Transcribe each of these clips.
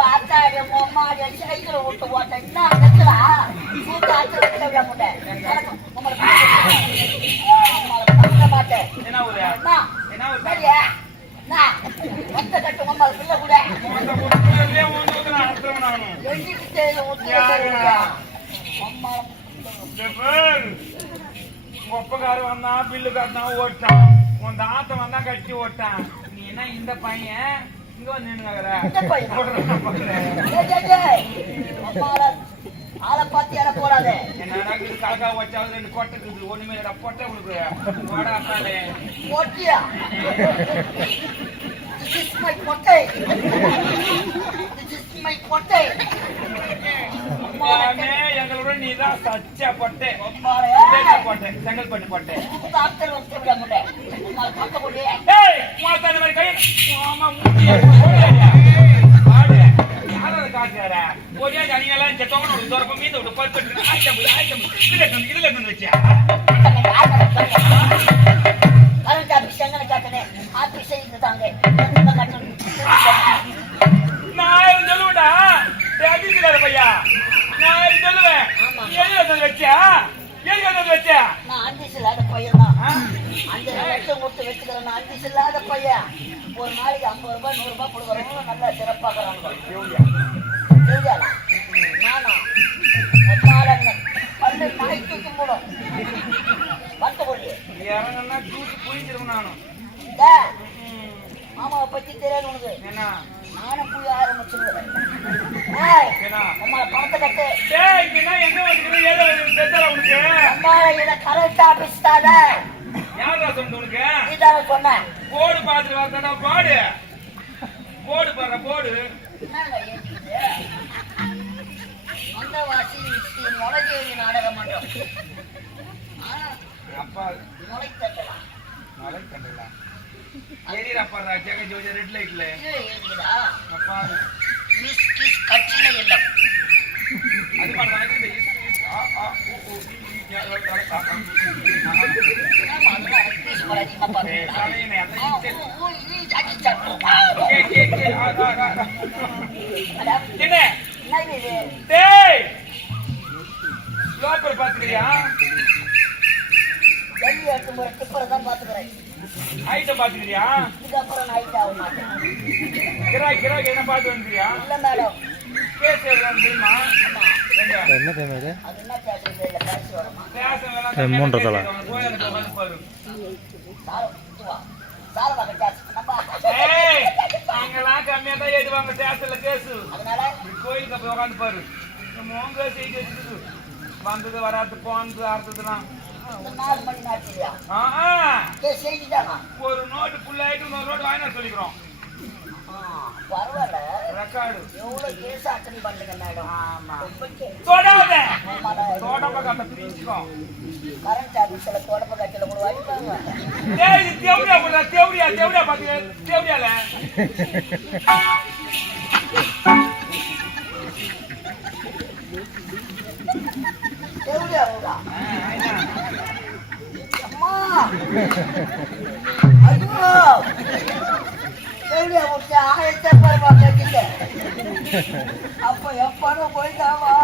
பார்த்தாடி அம்மாடி சைக்கிள் விட்டு போட்டேன் என்ன நிற்கிறா சூத்தாச்சு மாட்டேன் மாட்டேன் என்ன கட்டு மம்மாள் பிள்ளை கூட ஒப்பக்காரு வந்தா பில்லு கட்டினா ஓட்டான் உன் தாத்த வந்தா கட்டி ஓட்டான் நீ என்ன இந்த பையன் இங்க வந்து ஆளை பார்த்து இட போறாது என்னடா இது காக்கா வச்சாவது ரெண்டு கொட்டை இருக்குது ஒண்ணுமே இல்லடா பொட்டை உனக்கு பொட்டியா பொட்டை பொட்டை எங்களோட நீதான் சச்ச பொட்டை பொட்டை செங்கல்பட்டு பொட்டை காட்டுறாரா ஒரே தனியெல்லாம் செத்தவங்க தோறப்ப மீது ஒரு பத்து ஆயிரம் இதுல வச்சா நான் சொல்லுவேன்டா பையா நான் சொல்லுவேன் வச்சா வச்சா நான் அஞ்சு இல்லாத பையன் தான் 5 லட்சம் கொடுத்து வச்சுக்கிறேன் நான் அஞ்சு இல்லாத பையன் ஒரு நாளைக்கு 50 ரூபாய் 100 ரூபாய் கொடுக்குறவங்க நல்லா சிறப்பாக்குறாங்க நானா பல்லு நாய் தூக்கி போடும் வந்த பொருள் புரிஞ்சிருக்கும் நானும் மாமாவை பத்தி தெரியாது உனக்கு என்ன நானும் போய் ஆரம்பிச்சிருவேன் பணத்தை கட்டு எங்க உனக்கு இதை கரெக்டா பேசிட்டாத யாரா சொன்ன உனக்கு நீதான சொன்னேன் போடு பாத்து வாங்கடா போடு போடு பாரு போடு மந்தவாசி முளைகேவி நாடக மன்றம் அப்பா முளைத்தட்டலாம் முளைத்தட்டலாம் ஏறிடாப்பா ஜெக ஜோஜ ரெட் லைட்ல ஏறிடா அப்பா மிஸ் கிஸ் கட்சியில இல்ல அது பாடுறாங்க இந்த பாத்துக்கிறியா தான் பாத்துக்கிறேன் ஐட்டம் பாத்துக்கிறியா இதுக்கப்புறம் நைட் ஆக மாட்டேன் கிராக் என்ன பாத்து வந்துக்கிறியா இல்ல மேடம் கேஸ் தெரியுமா என்ன டைம் இது அது என்ன கேட்டது இல்ல பேசி வரமா மூன்றதல அங்கெல்லாம் கம்மியா தான் ஏடுவாங்க தேசத்துல கேசு அதனால கோயிலுக்கு போய் உட்காந்து பாரு மோங்க செய்தி வச்சுக்குது வந்தது வராது போனது அறுத்ததுலாம் 4 மணி நாட்டியா செய்திதானா ஒரு நோட்டு ஃபுல்லாயிட்டு இன்னொரு நோட்டு வாங்கினா சொல்லிக்கிறோம் பரவாயில்ல ரெக்கார்டு எவ்வளவு கேஸ் அட்டெண்ட் பண்ணுங்க மேடம் ஆமா தொடாத தோடப்ப கட்ட பிரிச்சுக்கோ கரண்ட் ஆபீஸ்ல தோடப்ப கட்டல கூட வாங்கிப்பாங்க டேய் இது தேவடியா போடா தேவடியா பாத்து தேவடியால தேவடியா போடா அம்மா ஐயோ தேவடியா போட்டு ஆயத்த பரவா கேட்டில அப்ப எப்பனோ போய்தாவா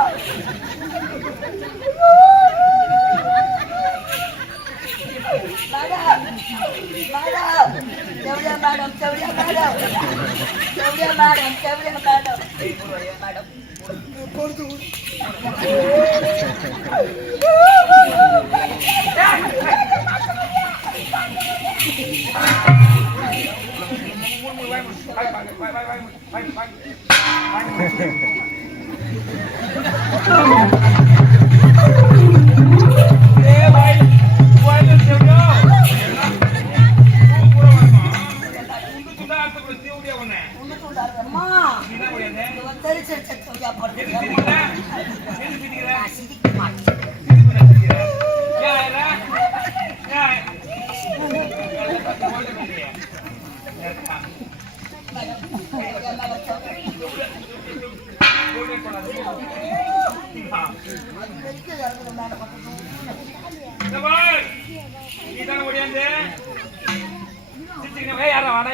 யாரா வாடா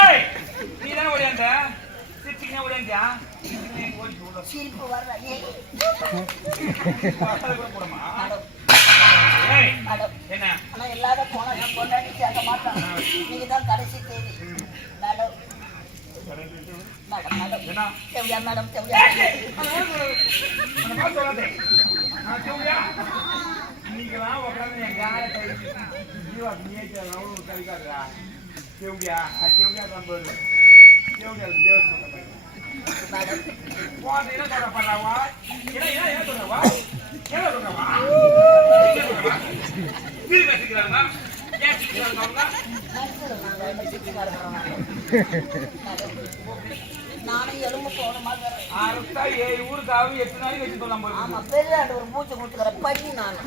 ஏய் நீ தான ஓடியாந்த சிரிச்சிங்க ஓடியாந்தியா ஓடி போடு சிரிப்பு வர்ற போடுமா மேடம் ஏய் மேடம் என்ன ஆனா எல்லாரும் போனா என் பொண்டாட்டி கேட்க மாட்டான் நீங்க தான் கடைசி தேதி மேடம் மேடம் மேடம் என்ன தேவையா மேடம் தேவையா இன்னைக்கெல்லாம் உட்காந்து என் காலை கழிச்சு ஜீவா நீச்சல் கழிக்காதுடா கேவியா கேவியா நம்பது கேவியா தேவஸ்தான் மேடம் போது என்ன சொல்ற பண்ணாவா என்ன சொல்றவா என்ன சொல்றவா வீடு கட்டிக்கிறாங்க ஏன் சிக்கிறாங்க நானும் எலும்பு போன மாதிரி ஆறுத்தா 7 ஊருக்காவும் 8 நாளைக்கு வச்சு சொல்லலாம் போல ஆமா பெரியாண்டு ஒரு மூச்சு கொடுத்துக்கிற பண்ணி நான்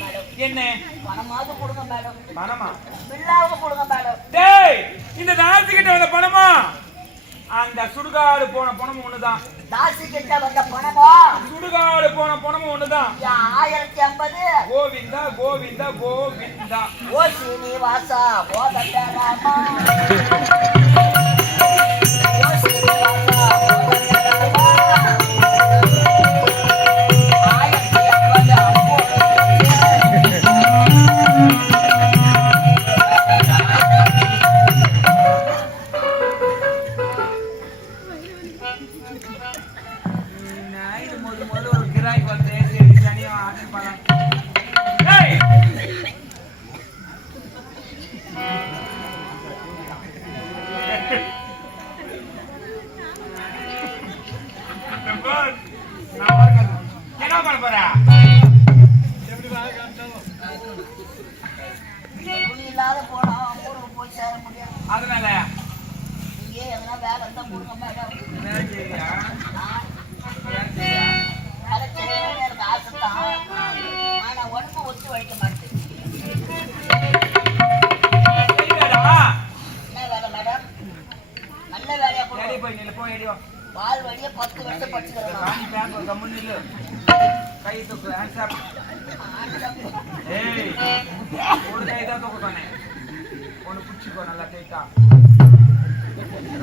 மேடம் என்ன பணமாவது கொடுங்க மேடம் பணமா பில்லாவது கொடுங்க மேடம் டேய் இந்த தாசி கிட்ட வந்த பணமா அந்த சுடுகாடு போன பணமும் ஒண்ணுதான் தாசி கிட்ட வந்த பணமா சுடுகாடு போன பணமும் ஒண்ணுதான் 1050 கோவிந்தா கோவிந்தா கோவிந்தா ஓ சீனிவாசா ஓ தண்டராமா ஓ சீனிவாசா ஓ முதல்ல ஒரு கிராய்க்கு வந்து சரி தனியா ஆர்டர் பண்ணலாம் ஏய் என்ன பண்ண போற துணி இல்லாத போனா ஊருக்கு போய் சேர முடியாது அதனால இங்கே எதனா வேலை இருந்தா கொடுங்க மேடம் வேலை செய்யா வேலை செய்யணும்னு எனக்கு ஆசை தான் ஆனா உடம்பு ஒத்து வைக்க மாட்டேன் என்ன வேலை மேடம் நல்ல வேலையா எடி கொடுங்க போய் நில்லு போய் எடியோ பால் வழியா 10 வருஷம் படிச்சுக்கிறேன் காணி பேங்க் கம்மு நில்லு கை தூக்கு ஹேண்ட்ஸ் அப் ஏய் ஒரு கை தான் தூக்குறானே ஒன்னு புடிச்சுக்கோ நல்லா டைட்டா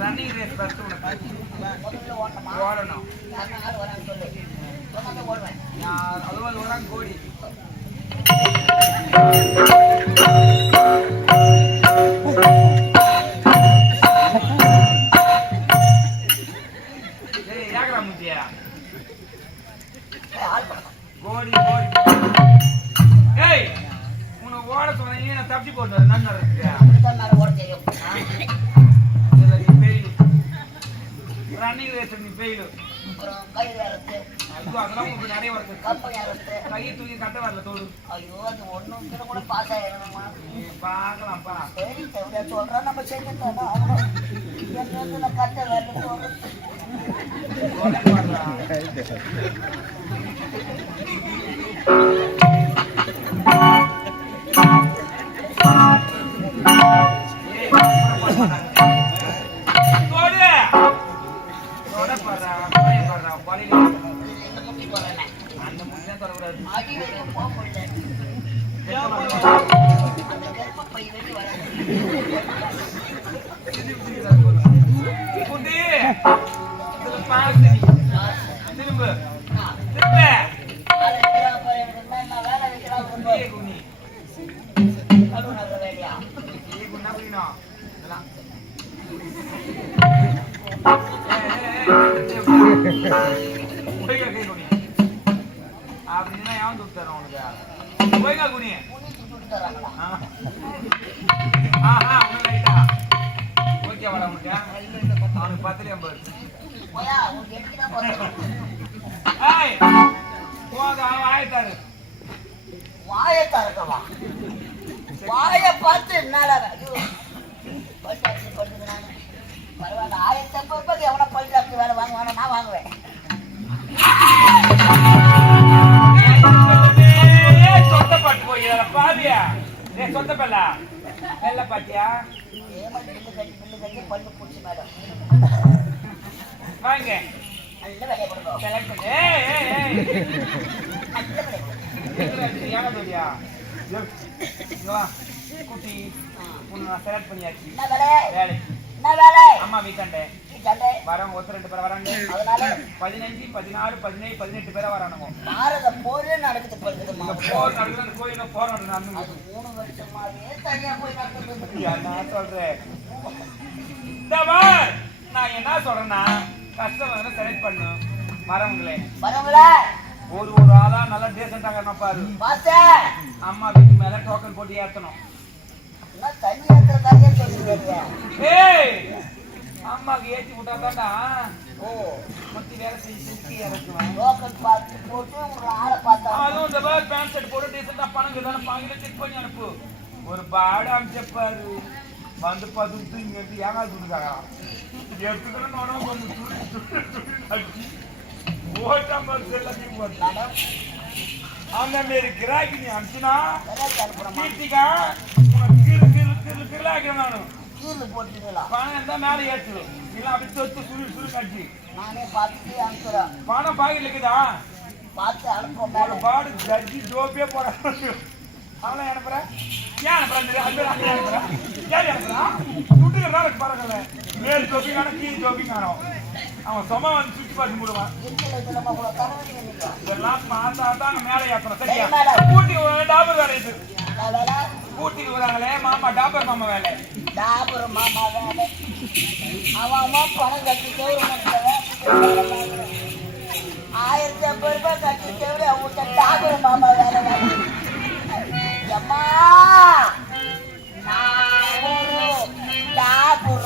ரன்னிங் ரேஸ் ஃபர்ஸ்ட் உனக்கு முதல்ல ஓட்டமா ஓடணும் யார் வரான்னு சொல்லு சொன்னா ஓடுவேன் அதுவும் ஓடாங்க கோடி ஏய் யாகரா முத்தியா ஆள் பண்ணணும் கோடி கோடி ஏய் உன்னை ஓட சொன்னீங்க நான் தப்பி போட்டு என்ன இருக்கு அப்படித்தான் மேல ஓட தெரியும் இதுல நீ ஃபெயில் ரன்னிங் ரேஸ் நீ ஃபெயில் அப்புறம் கை வேறது அது அதெல்லாம் உங்களுக்கு நிறைய வருது கம்பெனி அரசு கை தூக்கி கட்ட வரல தோடு ஐயோ அது ஒண்ணும் கூட பாஸ் ஆயிடணுமா பார்க்கலாம்ப்பா சரி எப்படியா சொல்றோம் நம்ம செஞ்சுட்டோம் எங்க நான் கட்ட வேலை சொல்றேன் அந்த முடிதான் தொடக்கூடாது அடி வரையும் போக முடியல அந்த கர்ப்ப பை வெளியே வராது குட்டி இதுல பாத்து திரும்ப திரும்ப வேலை வைக்கிறாங்க பாரு, எனக்கு என்ன வேலை வைக்கிறாங்க குட்டியே குனி கழுவுனாங்க வேலையா குட்டியே குன்னா புரியணும் இதெல்லாம் கை குனி அப்படின்னா ஏன் தூக்குறோம் உனக்கு போய்க்கா குனி புனி சுட்டு தராங்களா ஆஹா ஒன்றும் லைட்டா ஓகே வாடா உனக்கு அவனுக்கு 10 போயா உனக்கு எட்டுதான் போறோம் ஏய் போங்க அவன் ஆயிட்டாரு வாயை திறக்கவா வாயை பார்த்து என்னால பல்டாக்சி பண்ணுறது நான் பரவாயில்ல 1000 ரூபாய்க்கு எவனா பல்டாக்சி வேலை வாங்குவானா நான் வாங்குவேன் சொந்த பாட்டு போய் பாதியா ஏ சொந்த பல்ல வெள்ள பாட்டியா ஏமாடி பில்லு கட்டி பல்லு பூச்சி மேடம் வாங்க நல்ல வேலையை கொடுக்கும் செலக்ட் பண்ணு ஏய் ஏய் ஏய் நல்ல வேலையை கொடுக்கும் ஏங்க தோடியா வா குட்டி உன்னை நான் செலக்ட் பண்ணியாச்சு என்ன வேலை வேலைக்கு. என்ன வேலை அம்மா வீட்டாண்ட சண்டை வரவங்க ஒருத்தர் 2 பேர் வராங்க. அதனால 15, 16, 17, 18 பேரா வரானுங்க. பாரத போரே நடக்குது படுக்குதுமா போர் நடக்குது, அந்த கோயில போராட்டம் அது நடந்து 3 வருஷமாவே தனியா போய் நடக்குது நான் சொல்றேன். இந்த மாதிரி நான் என்ன சொல்றேன்னா கஸ்டமர் செலக்ட் பண்ணும் வரவங்களே வரவங்களா ஒரு ஆளா நல்லா டீசெண்டாக பாரு. பாத்தா அம்மா வீட்டு மேல டோக்கன் போட்டு ஏத்தணும். நான் தண்ணி ஏத்துற கதையை சொல்லிடுறியா ஏய் அம்மாக்கு ஏத்தி விட்டாதாண்டா ஓ மத்தி வேலை செஞ்சு இறக்குவேன். லோக்கல் பார்த்து போட்டு ஒரு ஆளை பார்த்தா அதுவும் இந்த மாதிரி பேண்ட் ஷர்ட் போட்டு டீசெண்டா பணம் தானே பாங்கில செக் பண்ணி அனுப்பு. ஒரு பாடு அமைச்சப்பாரு வந்து பதுத்து இங்க இருந்து ஏங்கால் கொடுக்காங்க எடுத்துக்கணும் நானும் ஓட்டாம எல்லாத்தையும் போட்டு அந்த மாரி கிராக்கி நீ அனுப்பினா கீர்த்திக்கா உனக்கு கீழு கீழு கீழு கீழே ஆக்கிறேன் நானும் கீழே போட்டுங்களா பணம் இருந்தா மேலே ஏற்று இல்லை அப்படி தொத்து சுரு கட்சி நானே பார்த்துட்டு அனுப்புறேன் பணம் பாக்கெட்ல இருக்குதா பார்த்து ஒரு அனுப்புறேன் பாடு ஜட்ஜி ஜோபியே போறாங்க. அவன் அனுப்புறேன் ஏன் அனுப்புறேன் யார் அனுப்புறான் சுட்டுக்கிறதா பரவாயில்ல மேல் ஜோபிங்கான கீழ் ஜோபிங்கானோ அவன் சும்மா வந்து சுற்றி பார்த்து போடுவான். இதெல்லாம் பார்த்தா தான் மேலே ஏற்றணும் சரியா. ஊட்டி டாபர் வேலை இது ஊட்டிக்கு வராங்களே மாமா டாபர் மாமா வேலை டாபர் மாமா வேலை அவன் பணம் கட்டி தேவை 1500 ரூபாய் கட்டி தேவை அவங்க டாபர் மாமா வேலை அம்மா நான் ஒரு டாபர்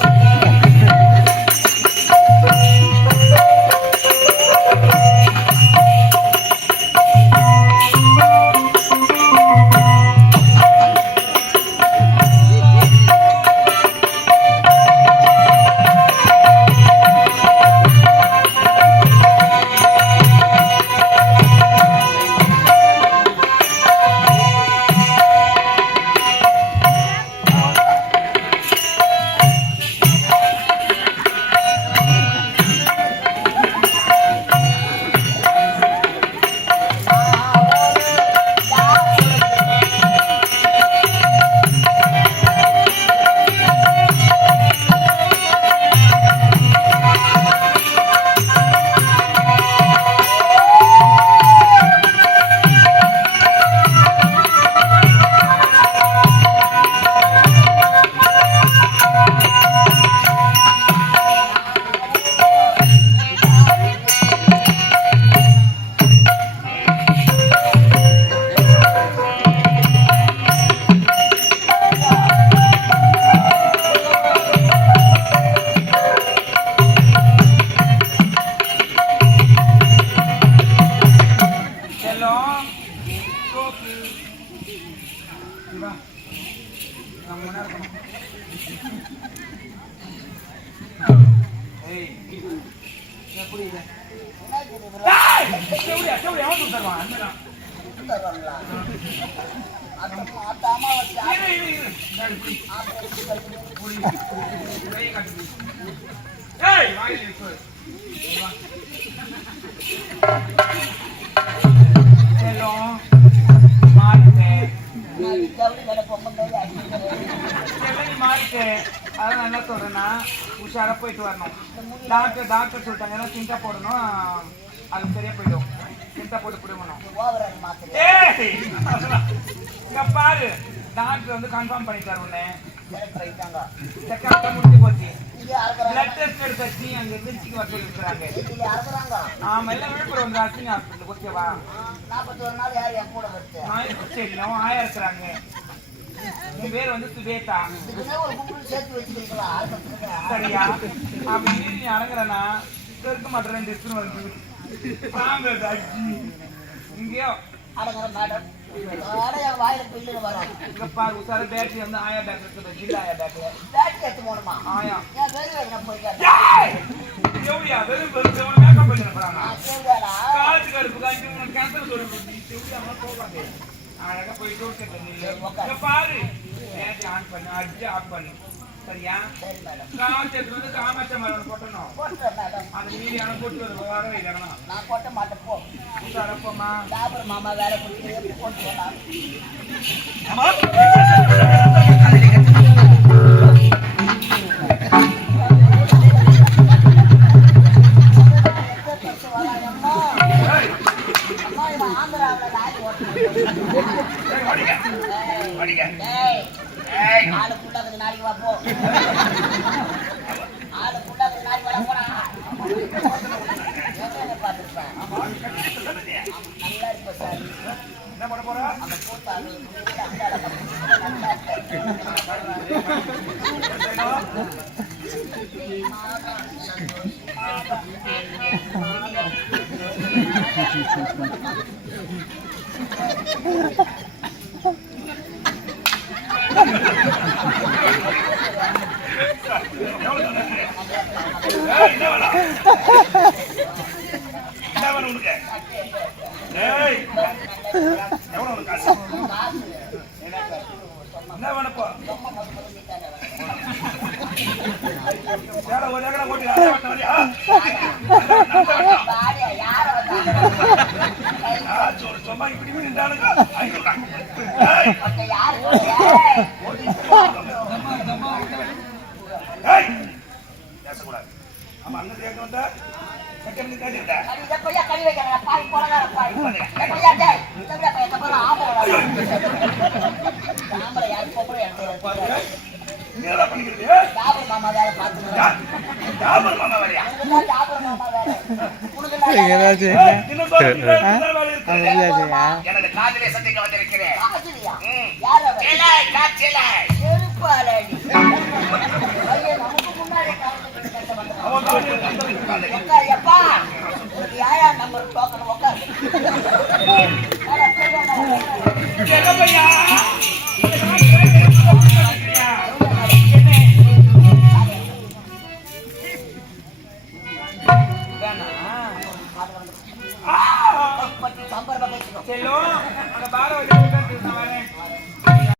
உஷாரா போயிட்டு வரணும். டாக்டர் சொல்லிட்டாங்க சிந்தா போடணும், அது சரியா போயிடும். சிந்தா போட்டு போடணும். பாரு டாக்டர் வந்து கன்ஃபார்ம் பண்ணிட்டாரு உன்னை. செக்கப் முடிஞ்சு போச்சு. பிளட் டெஸ்ட் எடுத்தாச்சு. அங்க திருச்சிக்கு வர சொல்லிருக்காங்க. ஆமா எல்லாம் விழுப்புரம் வந்து அசிங்க ஹாஸ்பிட்டல் ஓகேவா? 41 நாள் யார் என் கூட வருது? சரி ஆயா இருக்கிறாங்க. என் பேர் வந்து சுவேதா. சரியா அப்படி நீ அடங்குறனா இருக்க மாட்டேன். டெஸ்ட் வந்து இங்கேயோ அடங்குற மேடம் வாயில பில்லுன்னு வரும். உசார பேட்டரி வந்து ஆயா பேட்டரி இருக்குது. ஜில்லா ஆயா பேட்டரி பேட்டரி எடுத்து போகணுமா? ஆயா ஏன் வெளியே போயிருக்காங்க? எவ்வளியா வெறும் வெறும் மேக்கப் பண்ணி போறாங்க. காலத்துக்கு கடுப்பு காய்ச்சி கேன்சர் சொல்லுங்க. போகாது அழகா போயிட்டு பாரு பேட்டரி ஆன் பண்ணு. அடிச்சு ஆஃப் பண்ணு. சரியா? காமச்சத்து வந்து காமாட்சி மரம் போட்டணும். அந்த மீதியான போட்டு வர வைக்கணும். நான் போட்ட மாட்டேன் போ. அரப்போமா மாமா வேலை போட்டு போட்டு ஆளு புள்ளாக்குது நாளைக்கு வா போ. ஆளு புள்ளாக்குது நாளைக்கு வர போடா. பார்த்துருப்பேன் நல்லா இருப்ப சார். என்ன பண்ண போற? அந்த போட்டாரு என்ன வேணப்போ சும்மா இப்படி நின்றானுங்க பேசக்கூடாது. ஆமா அங்க கேட்க வந்தா கறி வைக்கிறேன் பாய் போலகார பாய் யாரு போக்குற என்னடா பண்ணிக்கிறது? ஜாபர் மாமா வேலை பார்த்துக்கிறேன். ஜாபர் மாமா வேலையா? ஜாபர் மாமா வேலை எனது காதலை சந்திக்க வந்திருக்கிறேன். நமக்கு முன்னாடி எப்பா யாரா நம்பர் டோக்கன் உட்காரு செல்லும் அந்த பார வச்சு